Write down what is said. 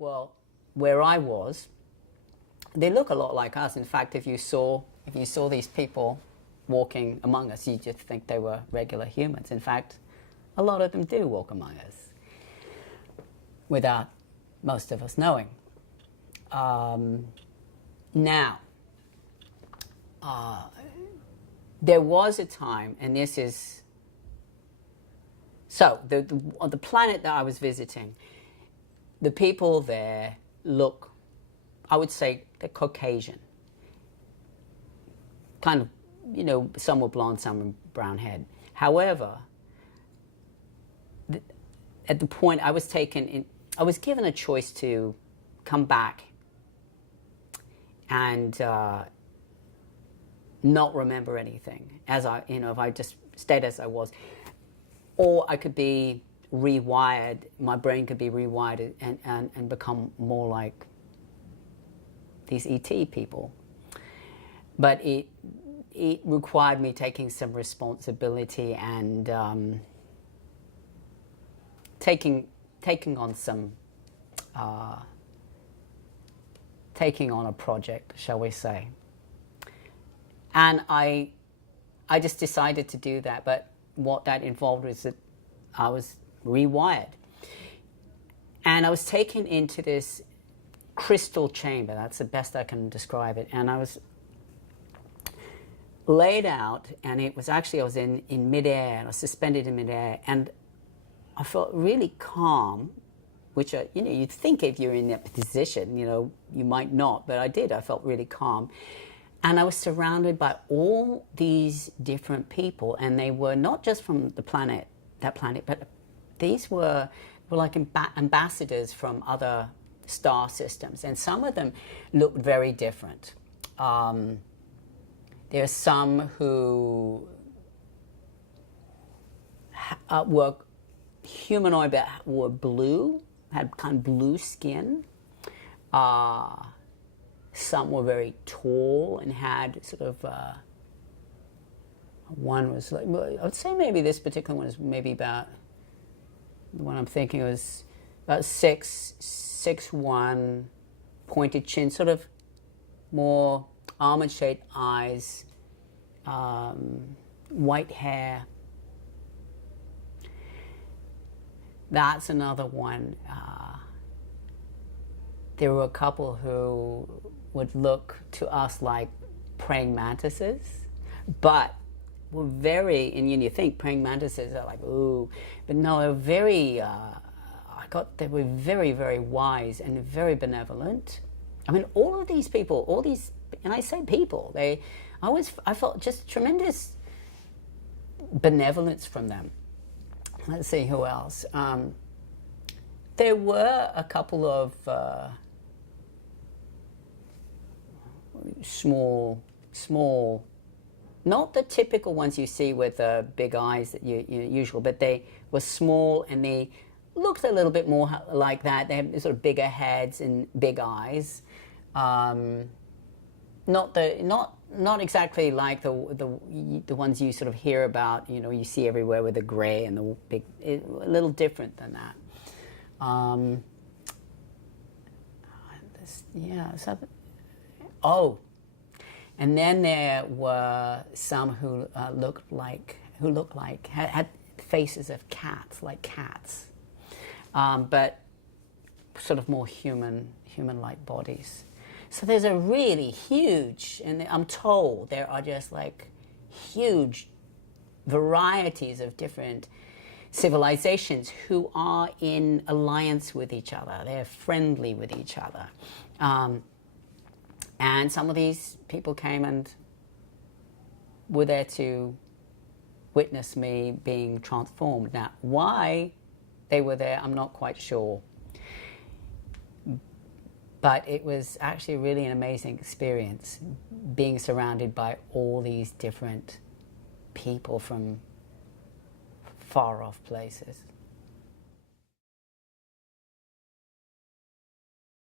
Well, where I was, they look a lot like us. In fact, if you saw these people walking among us, you just think they were regular humans. In fact, a lot of them do walk among us without most of us knowing. Now, there was a time, and this is so on the planet that I was visiting, the people there look, I would say, they're Caucasian. Kind of, you know, some were blonde, some were brown head. However, at the point I was given a choice to come back and not remember anything, as if I just stayed as I was, or I could be rewired. My brain could be rewired and become more like these ET people. But it required me taking some responsibility and taking on a project, shall we say. And I just decided to do that, but what that involved was that I was rewired. And I was taken into this crystal chamber, that's the best I can describe it, and I was laid out, and it was actually, I was in midair, and I was suspended in midair, and I felt really calm, which, you'd think if you're in that position, you might not, but I did. I felt really calm. And I was surrounded by all these different people, and they were not just from that planet, but these were like ambassadors from other star systems, and some of them looked very different. There are some who were humanoid but were blue, had kind of blue skin. Some were very tall and had sort of, one was like, I would say maybe this particular one is maybe about, the one I'm thinking was about 6'1", pointed chin, sort of more almond-shaped eyes, white hair. That's another one. There were a couple who would look to us like praying mantises, but were very, and you think praying mantises are like, ooh, but no, they're very, they were very, very wise and very benevolent. I mean, all of these people, and I say people, I felt just tremendous benevolence from them. Let's see who else. There were a couple of small, not the typical ones you see with big eyes that you usual, but they were small and they looked a little bit more like that. They had sort of bigger heads and big eyes. Not exactly like the ones you sort of hear about, you see everywhere with the grey and the big, a little different than that. And then there were some who had faces of cats, like cats, but sort of more human-like bodies. So there's a really huge, and I'm told there are just like huge varieties of different civilizations who are in alliance with each other. They're friendly with each other. And some of these people came and were there to witness me being transformed. Now, why they were there, I'm not quite sure. But it was actually really an amazing experience, being surrounded by all these different people from far off places.